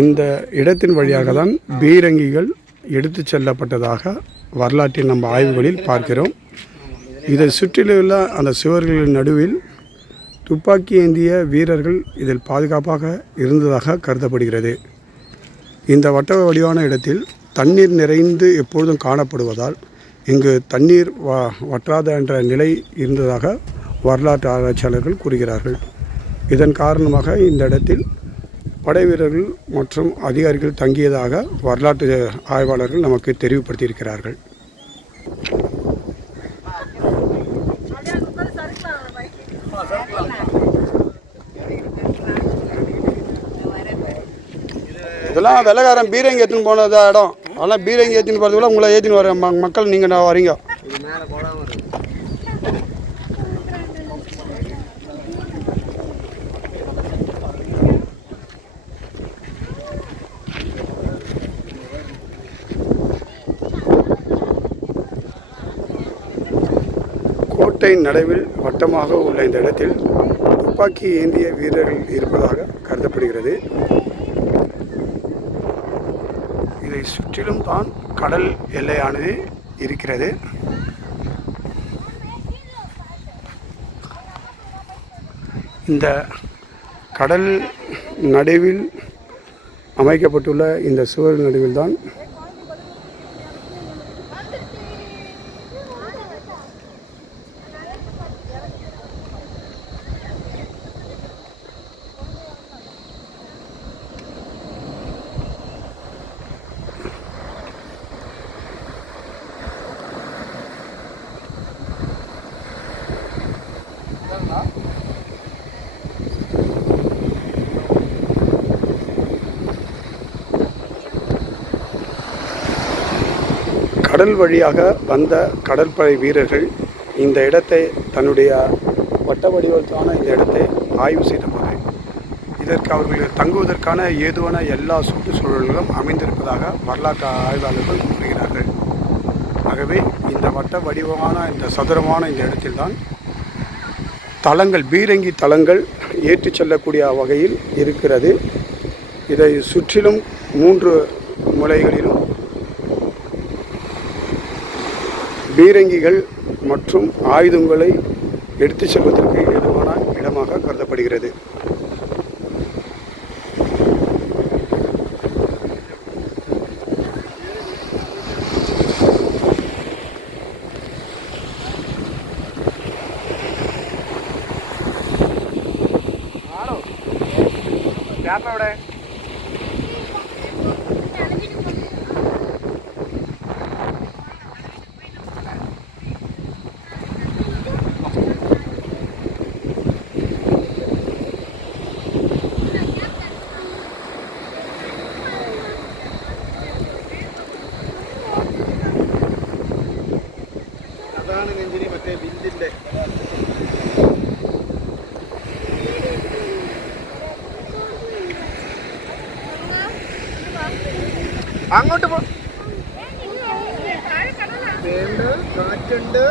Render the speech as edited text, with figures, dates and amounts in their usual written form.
இந்த இடத்தின் வழியாக தான் பீரங்கிகள் எடுத்து செல்லப்பட்டதாக வரலாற்றில் நம்ம ஆய்வுகளில் பார்க்கிறோம். இதை சுற்றிலுள்ள அந்த சுவர்களின் நடுவில் துப்பாக்கி ஏந்திய வீரர்கள் இதில் பாதுகாப்பாக இருந்ததாக கருதப்படுகிறது. இந்த வட்ட வடிவான இடத்தில் தண்ணீர் நிறைந்து எப்பொழுதும் காணப்படுவதால் இங்கு தண்ணீர் வற்றாத என்ற நிலை இருந்ததாக வரலாற்று ஆராய்ச்சியாளர்கள் கூறுகிறார்கள். இதன் காரணமாக இந்த இடத்தில் படை வீரர்கள் மற்றும் அதிகாரிகள் தங்கியதாக வரலாற்று ஆய்வாளர்கள் நமக்கு தெரிவுபடுத்தியிருக்கிறார்கள். இதெல்லாம் வெள்ளக்காரன் பீரங்கி ஏற்றின்னு போனது இடம். அதெல்லாம் பீரங்கி ஏற்றின்னு போகிறதுக்குள்ள உங்களை ஏற்றின்னு வர மக்கள் நீங்கள் வரீங்க. கோட்டை நடுவில் வட்டமாக உள்ள இந்த இடத்தில் துப்பாக்கி ஏந்திய வீரர்கள் இருப்பதாக கருதப்படுகிறது. இதை சுற்றிலும் தான் கடல் எல்லையானது இருக்கிறது. இந்த கடல் நடுவில் அமைக்கப்பட்டுள்ள இந்த சுவர் நடுவில் தான் கடல் வழியாக வந்த கடற்படை வீரர்கள் இந்த இடத்தை தன்னுடைய வட்ட வடிவத்தான இந்த இடத்தை ஆய்வு செய்தபோது இதற்கு அவர்கள் தங்குவதற்கான ஏதுவான எல்லா சுற்றுச்சூழல்களும் அமைந்திருப்பதாக வரலாற்று ஆய்வாளர்கள் கூறுகிறார்கள். ஆகவே இந்த வட்ட வடிவமான இந்த சதுரமான இந்த இடத்தில்தான் தளங்கள் பீரங்கி தளங்கள் ஏற்றி செல்லக்கூடிய வகையில் இருக்கிறது. இதை சுற்றிலும் 3 முனைகளிலும் பீரங்கிகள் மற்றும் ஆயுதங்களை எடுத்து செல்வதற்கு ஏதுவான இடமாக கருதப்படுகிறது. അങ്ങോട്ട് പോ കാറ്റുണ്ട്